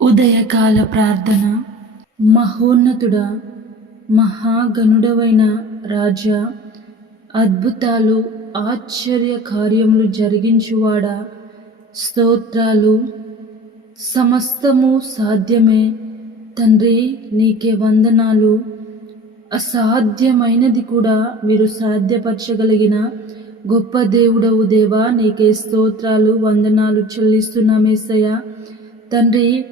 ఉదయకాల ప్రార్థన. మహోన్నతుడా మహాగణుడవైన రాజా అద్భుతాలు ఆశ్చర్య కార్యములు జరిగించువాడా. స్తోత్రాలు. సమస్తము సాధ్యమే. తండ్రి నీకే వందనాలు. అసాధ్యమైనది కూడా మీరు సాధ్యపరచగలిగిన గొప్ప దేవుడవు దేవా నీకే స్తోత్రాలు వందనాలు చెల్లిస్తున్నామేసయ్య తండ్రి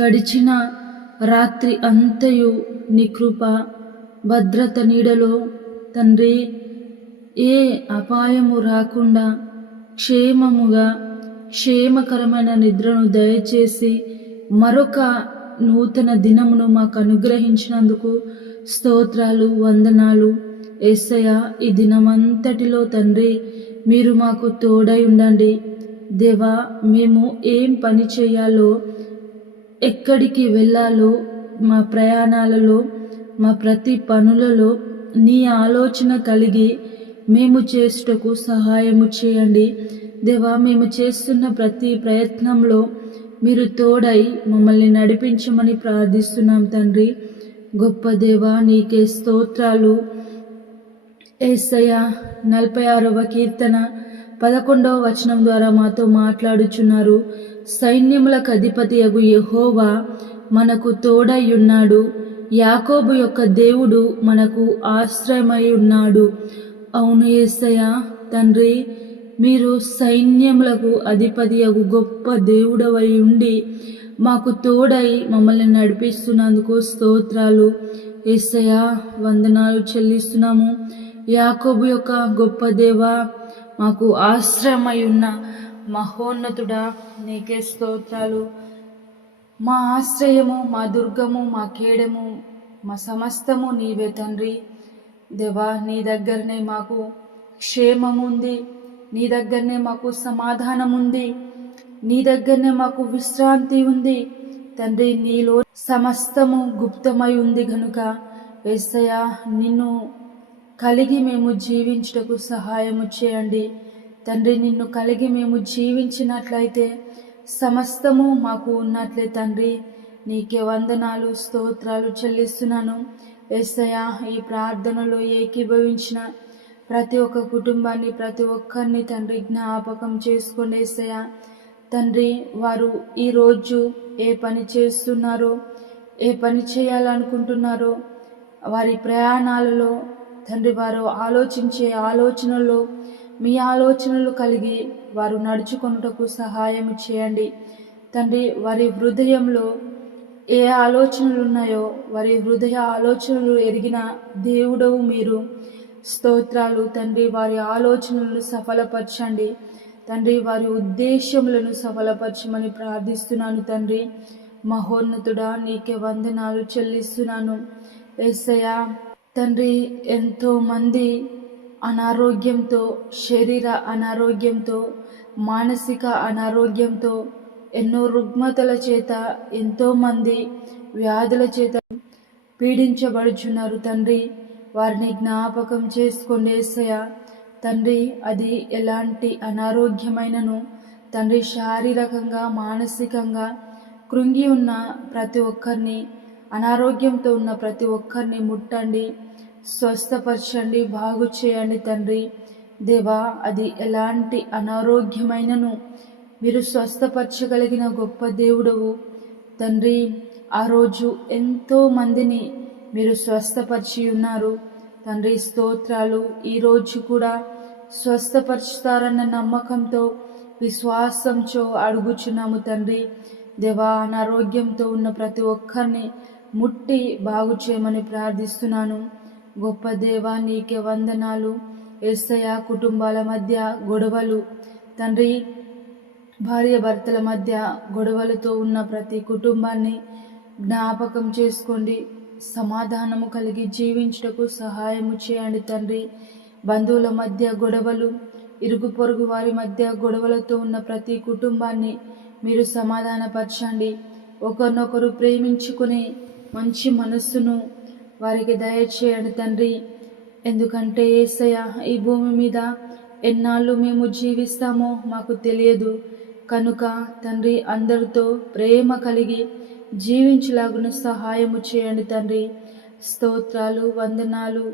గడిచిన రాత్రి అంతయు నీ కృప భద్రత నీడలో తండ్రి ఏ అపాయము రాకుండా క్షేమముగా క్షేమకరమైన నిద్రను దయచేసి మరొక నూతన దినమును మాకు అనుగ్రహించినందుకు స్తోత్రాలు వందనాలు. ఎస్సయ ఈ దినమంతటిలో తండ్రి మీరు మాకు తోడై ఉండండి. దేవా మేము ఏం పని చేయాలో ఎక్కడికి వెళ్ళాలో మా ప్రయాణాలలో మా ప్రతి పనులలో నీ ఆలోచన కలిగి మేము చేస్తుటకు సహాయము చేయండి. దేవా మేము చేస్తున్న ప్రతి ప్రయత్నంలో మీరు తోడై మమ్మల్ని నడిపించమని ప్రార్థిస్తున్నాం తండ్రి. గొప్ప దేవా నీకే స్తోత్రాలు. ఏసయ్య నలభై ఆరవ కీర్తన. పదకొండవ వచనం ద్వారా మాతో మాట్లాడుచున్నారు. సైన్యములకు అధిపతి అగు యహోవా మనకు తోడై ఉన్నాడు యాకోబు యొక్క దేవుడు మనకు ఆశ్రయమై ఉన్నాడు అవును ఏసయ తండ్రి మీరు సైన్యములకు అధిపతి అగు గొప్ప దేవుడవై ఉండి మాకు తోడై మమ్మల్ని నడిపిస్తున్నందుకు స్తోత్రాలు. ఏసయ్య వందనాలు చెల్లిస్తున్నాము. యాకోబు యొక్క గొప్ప దేవ మాకు ఆశ్రమయున్న ఉన్న మహోన్నతుడా నీకే స్తోత్రాలు. మా ఆశ్రయము మా దుర్గము మా కేడము మా సమస్తము నీవే తండ్రి. దేవా నీ దగ్గరనే మాకు క్షేమం ఉంది నీ దగ్గరనే మాకు సమాధానం ఉంది నీ దగ్గరనే మాకు విశ్రాంతి ఉంది. తండ్రి నీలో సమస్తము గుప్తమై ఉంది గనుక ఏసయ్య నిన్ను కలిగి మేము జీవించుటకు సహాయము చేయండి. తండ్రి నిన్ను కలిగి మేము జీవించినట్లయితే సమస్తము మాకు ఉన్నట్లే తండ్రి. నీకే వందనాలు స్తోత్రాలు చెల్లిస్తున్నాను. ఎస్సయా ఈ ప్రార్థనలో ఏకీభవించిన ప్రతి ఒక్క కుటుంబాన్ని ప్రతి ఒక్కరిని తండ్రి జ్ఞాపకం చేసుకోండి ఎస్సయా తండ్రి వారు ఈరోజు ఏ పని చేస్తున్నారో ఏ పని చేయాలనుకుంటున్నారో వారి ప్రయాణాలలో తండ్రి వారు ఆలోచించే ఆలోచనలో మీ ఆలోచనలు కలిగి వారు నడుచుకొనుటకు సహాయం చేయండి. తండ్రి వారి హృదయంలో ఏ ఆలోచనలు ఉన్నాయో వారి హృదయ ఆలోచనలు ఎరిగిన దేవుడవు మీరు. స్తోత్రాలు తండ్రి వారి ఆలోచనలను సఫలపరచండి. తండ్రి వారి ఉద్దేశములను సఫలపరచమని ప్రార్థిస్తున్నాను తండ్రి. మహోన్నతుడా నీకే వందనాలు చెల్లిస్తున్నాను. ఎస్సయా తండ్రి ఎంతోమంది అనారోగ్యంతో శరీర అనారోగ్యంతో మానసిక అనారోగ్యంతో ఎన్నో రుగ్మతల చేత ఎంతోమంది వ్యాధుల చేత పీడించబడుచున్నారు తండ్రి. వారిని జ్ఞాపకం చేసుకునేసయ తండ్రి అది ఎలాంటి అనారోగ్యమైనను తండ్రి శారీరకంగా మానసికంగా కృంగి ఉన్న ప్రతి ఒక్కరిని అనారోగ్యంతో ఉన్న ప్రతి ఒక్కరిని ముట్టండి. స్వస్థపరచండి బాగు చేయండి తండ్రి. దేవా అది ఎలాంటి అనారోగ్యమైనను? మీరు స్వస్థపరచగలిగిన గొప్ప దేవుడవు. తండ్రి ఆ రోజు ఎంతో మందిని మీరు స్వస్థపరిచి ఉన్నారు. తండ్రి స్తోత్రాలు ఈరోజు కూడా స్వస్థపరుచుతారన్న నమ్మకంతో విశ్వాసంతో అడుగుచున్నాము తండ్రి. దేవా అనారోగ్యంతో ఉన్న ప్రతి ఒక్కరిని ముట్టి బాగు చేయమని ప్రార్థిస్తున్నాను. గొప్ప దేవా నీకే వందనాలు. ఎస్సయ కుటుంబాల మధ్య గొడవలు తండ్రి భార్య భర్తల మధ్య గొడవలతో ఉన్న ప్రతి కుటుంబాన్ని జ్ఞాపకం చేసుకోండి. సమాధానము కలిగి జీవించుటకు సహాయము చేయండి తండ్రి. బంధువుల మధ్య గొడవలు ఇరుగు పొరుగు వారి మధ్య గొడవలతో ఉన్న ప్రతి కుటుంబాన్ని మీరు సమాధానపరచండి. ఒకరినొకరు ప్రేమించుకునే మంచి మనస్సును వారికి దయచేయండి తండ్రి. ఎందుకంటే ఏసయ ఈ భూమి మీద ఎన్నాళ్ళు మేము జీవిస్తామో మాకు తెలియదు. కనుక తండ్రి అందరితో ప్రేమ కలిగి జీవించలాగున సహాయము చేయండి తండ్రి. స్తోత్రాలు వందనాలు.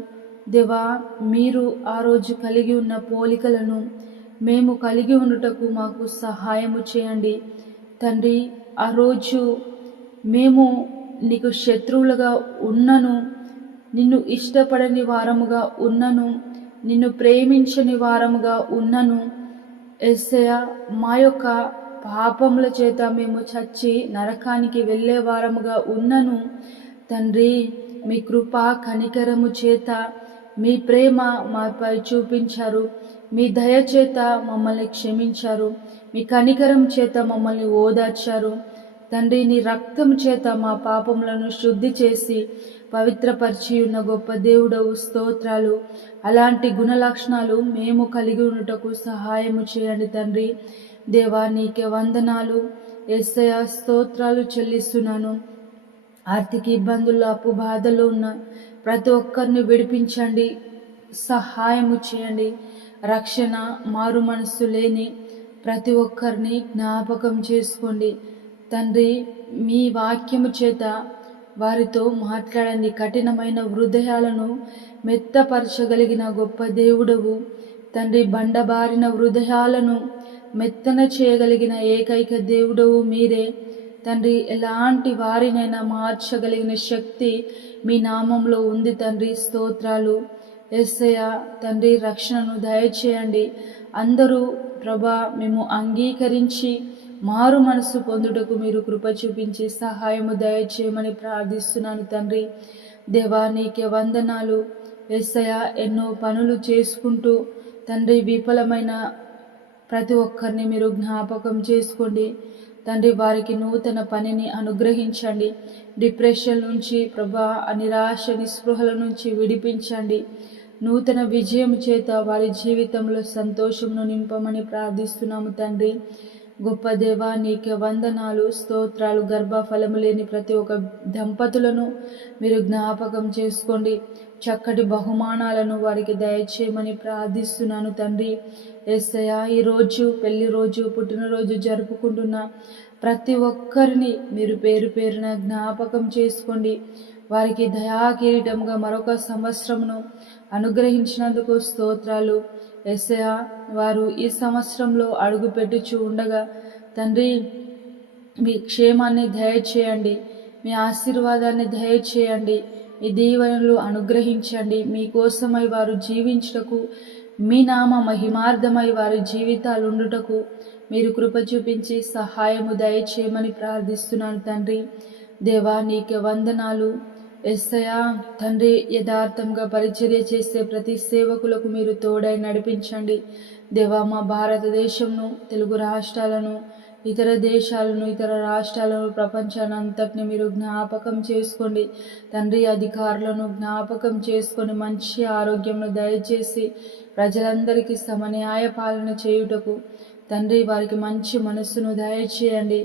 దేవా మీరు ఆ రోజు కలిగి ఉన్న పోలికలను మేము కలిగి ఉండుటకు మాకు సహాయము చేయండి. తండ్రి ఆ రోజు మేము నీకు శత్రువులుగా ఉన్నను నిన్ను ఇష్టపడని వారముగా ఉన్నను నిన్ను ప్రేమించని వారముగా ఉన్నను. ఎస్సయ మా యొక్క పాపముల చేత మేము చచ్చి నరకానికి వెళ్ళే వారముగా ఉన్నను. తండ్రి మీ కృప కనికరము చేత మీ ప్రేమ మాపై చూపించారు. మీ దయ చేత మమ్మల్ని క్షమించారు. మీ కనికరం చేత మమ్మల్ని ఓదార్చారు. తండ్రి నీ రక్తం చేత మా పాపములను శుద్ధి చేసి పవిత్రపరిచి ఉన్న గొప్ప దేవుడవు స్తోత్రాలు. అలాంటి గుణ లక్షణాలు మేము కలిగి ఉండటకు సహాయము చేయండి తండ్రి. దేవా నీకే వందనాలు. ఎస్ఐ స్తోత్రాలు చెల్లిస్తున్నాను. ఆర్థిక ఇబ్బందుల్లో అప్పు బాధలో ఉన్న ప్రతి ఒక్కరిని విడిపించండి. సహాయము చేయండి. రక్షణ మారు మనస్సు లేని ప్రతి ఒక్కరిని జ్ఞాపకం చేసుకోండి. తండ్రి మీ వాక్యము చేత వారితో మాట్లాడండి. కఠినమైన హృదయాలను మెత్తపరచగలిగిన గొప్ప దేవుడవు. తండ్రి బండబారిన హృదయాలను మెత్తన చేయగలిగిన ఏకైక దేవుడవు మీరే. తండ్రి ఎలాంటి వారినైనా మార్చగలిగిన శక్తి మీ నామంలో ఉంది తండ్రి. స్తోత్రాలు. ఎస్సయ తండ్రి రక్షణను దయచేయండి. అందరూ ప్రభా మేము అంగీకరించి మారు మనసు పొందుటకు మీరు కృప చూపించి సహాయము దయచేయమని ప్రార్థిస్తున్నాను తండ్రి. దేవా నీకే వందనాలు. ఎస్సయ ఎన్నో పనులు చేసుకుంటూ తండ్రి విఫలమైన ప్రతి ఒక్కరిని మీరు జ్ఞాపకం చేసుకోండి. తండ్రి వారికి నూతన పనిని అనుగ్రహించండి. డిప్రెషన్ నుంచి ప్రభా నిరాశ నిస్పృహల నుంచి విడిపించండి. నూతన విజయం చేత వారి జీవితంలో సంతోషమును నింపమని ప్రార్థిస్తున్నాము తండ్రి. గొప్ప దేవా నీకే వందనాలు స్తోత్రాలు గర్భఫలము లేని ప్రతి ఒక్క దంపతులను మీరు జ్ఞాపకం చేసుకోండి. చక్కటి బహుమానాలను వారికి దయచేయమని ప్రార్థిస్తున్నాను తండ్రి. ఎస్సయా ఈరోజు పెళ్ళి రోజు పుట్టినరోజు జరుపుకుంటున్న ప్రతి ఒక్కరిని మీరు పేరు పేరున జ్ఞాపకం చేసుకోండి. వారికి దయా కిరీటంగా మరొక సంవత్సరమును అనుగ్రహించినందుకు స్తోత్రాలు. ఎస్ఐ వారు ఈ సంవత్సరంలో అడుగుపెట్టుచు ఉండగా తండ్రి మీ క్షేమాన్ని దయచేయండి మీ ఆశీర్వాదాన్ని దయచేయండి మీ దీవెనలు అనుగ్రహించండి మీకోసమై వారు జీవించుటకు మీ నామ మహిమార్థమై వారి జీవితాలు ఉండుటకు మీరు కృప చూపించి సహాయము దయచేయమని ప్రార్థిస్తున్నాను తండ్రి. దేవా నీకే వందనాలు. ఎస్సయా తండ్రి యథార్థంగా పరిచర్య చేసే ప్రతి సేవకులకు మీరు తోడై నడిపించండి. దేవా మా భారతదేశంను తెలుగు రాష్ట్రాలను ఇతర దేశాలను ఇతర రాష్ట్రాలను ప్రపంచాన్ని అంతటిని మీరు జ్ఞాపకం చేసుకోండి. తండ్రి అధికారులను జ్ఞాపకం చేసుకొని మంచి ఆరోగ్యంను దయచేసి ప్రజలందరికీ సమన్యాయ పాలన చేయుటకు తండ్రి వారికి మంచి మనస్సును దయచేయండి.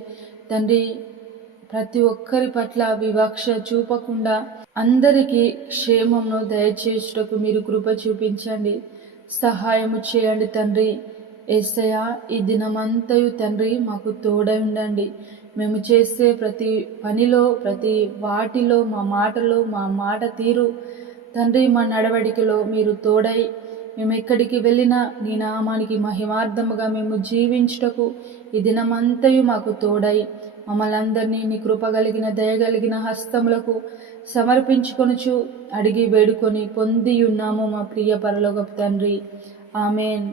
తండ్రి ప్రతి ఒక్కరి పట్ల వివక్ష చూపకుండా అందరికీ క్షేమమును దయచేసుటకు మీరు కృప చూపించండి. సహాయము చేయండి తండ్రి. ఏసయ ఈ దినమంతయు తండ్రి మాకు తోడై ఉండండి. మేము చేసే ప్రతి పనిలో ప్రతి వాటిలో మా మాటలో మా మాట తీరు. తండ్రి మా నడవడికలో మీరు తోడై. మేము ఎక్కడికి వెళ్ళినా నీ నామానికి మహిమార్థముగా మేము జీవించుటకు ఈ దినమంతయు మాకు తోడై. మమ్మల్ని అందరినీ నీ కృపగలిగిన దయగలిగిన హస్తములకు సమర్పించుకొనుచు అడిగి వేడుకొని పొంది ఉన్నాము మా ప్రియ పరలోకపు తండ్రి. ఆమెన్.